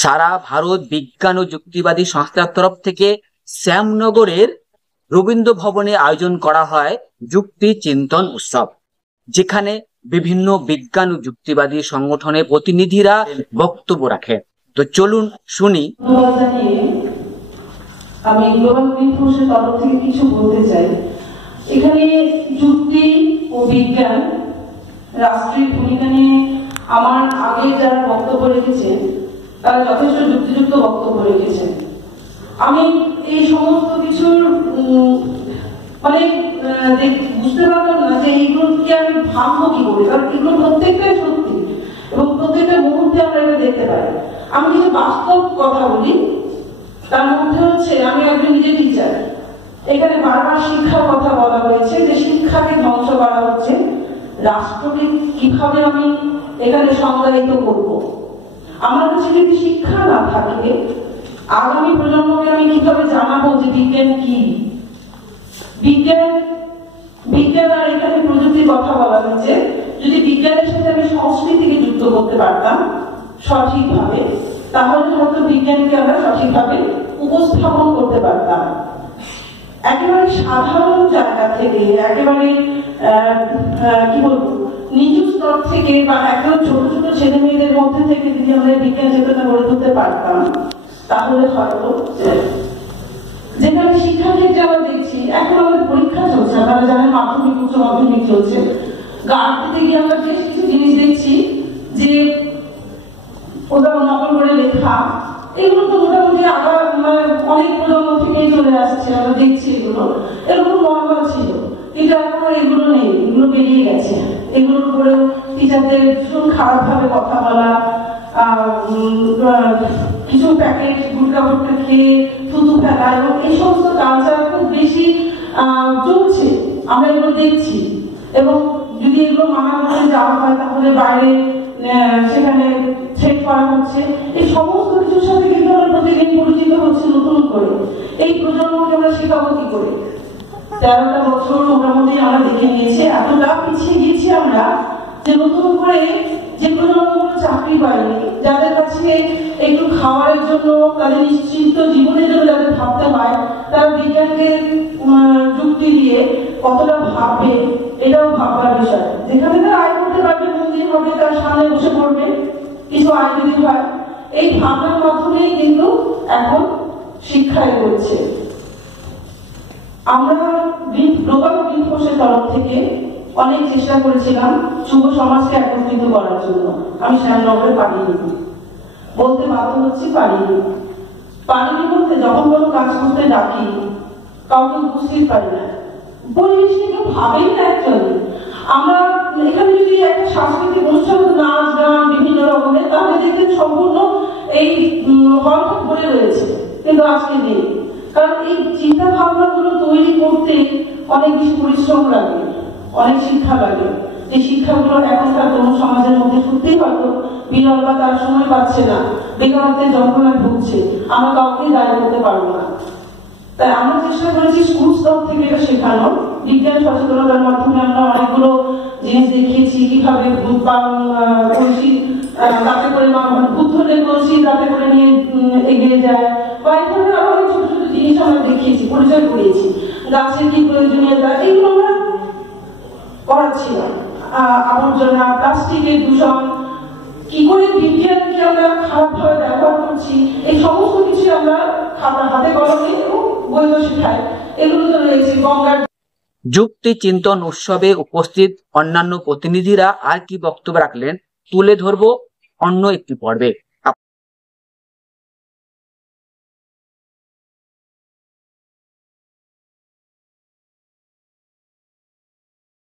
সারা ভারত বিজ্ঞান ও যুক্তিবাদী সংস্থার তরফ থেকে শ্যামনগরের রবীন্দ্র ভবনে আয়োজন করা হয় যুক্তি চিন্তন উৎসব, যেখানে বিভিন্ন বিজ্ঞান ও যুক্তিবাদী সংগঠনের প্রতিনিধিরা বক্তব্য রাখে। তো চলুন শুনি। আমি গ্লোবাল গ্রিন ফোর্সের তরফ থেকে কিছু বলতে চাই। এখানে যুক্তি ও বিজ্ঞান রাষ্ট্রের ভূমিকা নিয়ে আমার আগে যারা বক্তব্য রেখেছেন তারা যথেষ্ট যুক্তিযুক্ত বক্তব্য রেখেছেন। আমি এই সমস্ত কিছুর অনেক বুঝতে পারলাম না যে এইগুলোকে আমি ভাববো কি করে, কারণ এগুলো প্রত্যেকটাই সত্যি এবং প্রত্যেকটা মুহূর্তে আমরা এটা দেখতে পাই। আমি কিছু বাস্তব কথা বলি। তার মধ্যে হচ্ছে আমি একজন নিজে টিচার। এখানে বারবার শিক্ষার কথা বলা হয়েছে যে শিক্ষাকে ধ্বংস করা হচ্ছে। রাষ্ট্রকে কিভাবে আমি এখানে সংজ্ঞায়িত করব? আমার কাছে যদি শিক্ষা না থাকে, আগামী প্রজন্মকে আমি কিভাবে জানাবো যে বিজ্ঞান কি? বিজ্ঞান আর এখানে প্রযুক্তির কথা বলা হয়েছে। যদি বিজ্ঞানের সাথে আমি সংস্কৃতিকে যুক্ত করতে পারতাম সঠিকভাবে, তাহলে হয়তো বিজ্ঞানকে আমরা সঠিকভাবে উপস্থাপন করতে পারতাম। একেবারে সাধারণ জায়গা থেকে, একেবারে কি বলবো, নিচু স্তর থেকে বা একদম ছোট ছোট ছেলে মেয়েদের মধ্যে থেকে যদি আমরা বিজ্ঞান চেতনা গড়ে তুলতে পারতাম, তাহলে হয়তো যেখানে শিক্ষা ক্ষেত্রে আমরা দেখছি এখন আমাদের পরীক্ষা চলছে, আপনারা জানেন মাধ্যমিক উচ্চ মাধ্যমিক চলছে, গার্ড দিতে গিয়ে আমরা বেশ কিছু জিনিস দেখছি যে ওটা নকল করে লেখা, এগুলো তো মোটামুটি আবার অনেক প্রজন্ম থেকেই চলে আসছে, আমরা দেখছি এগুলো এরকম নর্মাল ছিল, কিন্তু এখন এগুলো নেই, এগুলো বেরিয়ে গেছে। এগুলোর উপরেও টিচারদের ভীষণ খারাপ ভাবে কথা বলা, কিছু প্যাকেট গুটকা গুটকা খেয়ে থুতু ফেলা, এবং এই সমস্ত কালচার খুব বেশি চলছে, আমরা এগুলো দেখছি। এবং যদি এগুলো মানা করে যাওয়া হয় তাহলে বাইরে সেখানে থ্রেট করা হচ্ছে। এই সমস্ত কিছুর সাথে কিন্তু আমরা প্রতিদিন পরিচিত হচ্ছে নতুন করে। এই প্রজন্মকে আমরা শেখাবো কি করে? 13টা বছর মোটামুটি আমরা দেখে নিয়েছি, এতটা পিছিয়ে গিয়েছি আমরা যে নতুন করে যে প্রজন্মগুলো চাকরি পায়নি, যাদের কাছে একটু খাওয়ার জন্য, তাদের নিশ্চিন্ত জীবনের জন্য যাদের ভাবতে হয়, তারা বিজ্ঞানকে যুক্তি দিয়ে কতটা ভাববে এটাও ভাববার বিষয়। যেখানে তারা আয় করতে পারবে, মন্দির হবে, তার সামনে বসে পড়বে, কিছু আয় যদি হয়, এই ভাবনার মাধ্যমেই কিন্তু এখন শিক্ষায় করছে। আমরা গ্লোবাল গ্রিন ফোর্সের তরফ থেকে অনেক চেষ্টা করেছিলাম যুব সমাজকে একত্রিত করার জন্য। আমি শ্যামনগরে পারিনি, বলতে বাধ্য হচ্ছি, পারিনি বলতে যখন কোনো কাজ করতে ডাকি কাউকে বুঝতেই পারি না, পরিবেশ নিয়ে কেউ ভাবেই না। অ্যাকচুয়ালি আমরা এখানে যদি একটা সাংস্কৃতিক অনুষ্ঠান, নাচ গান বিভিন্ন রকমের, তাহলে দেখবেন সম্পূর্ণ এই হলটা ভরে রয়েছে, কিন্তু আজকে নেই। কারণ এই চিন্তা ভাবনা গুলো তৈরি করতে অনেক বেশি পরিশ্রম লাগে, অনেক শিক্ষা লাগে। এই শিক্ষাগুলো এখনকার তরুণ সমাজের মধ্যে সত্যিই হয়তো বিরল বা তার সময় পাচ্ছে না, বেকারত্বের যন্ত্রণায় ভুগছে। আমরা কাউকেই দায়ী করতে পারবো না। তাই আমরা চেষ্টা করেছি স্কুল স্তর থেকে এটা শেখানোর। বিজ্ঞান সচেতনতার মাধ্যমে আমরা অনেকগুলো জিনিস দেখিয়েছি, কিভাবে ভূত কলসি তাতে করে ভূত ধরে কলসি তাতে করে নিয়ে এগিয়ে যায়, বা এই ধরনের আরো অনেক ছোট ছোট জিনিস আমরা দেখিয়েছি, পরিচয় করিয়েছি। গাছের কি প্রয়োজনীয়তা, এগুলো আমরা করাচ্ছিলাম। আবর্জনা, প্লাস্টিকের দূষণ, কি করে বিজ্ঞানকে আমরা খারাপ ভাবে ব্যবহার করছি, এই সমস্ত কিছু আমরা হাতে কলমে এবং বইতে শেখাই। এগুলো তো রয়েছে গঙ্গার। যুক্তি চিন্তন উৎসবে উপস্থিত অন্যান্য প্রতিনিধিরা আর কি বক্তব্য রাখলেন তুলে ধরবো অন্য একটি পর্বে।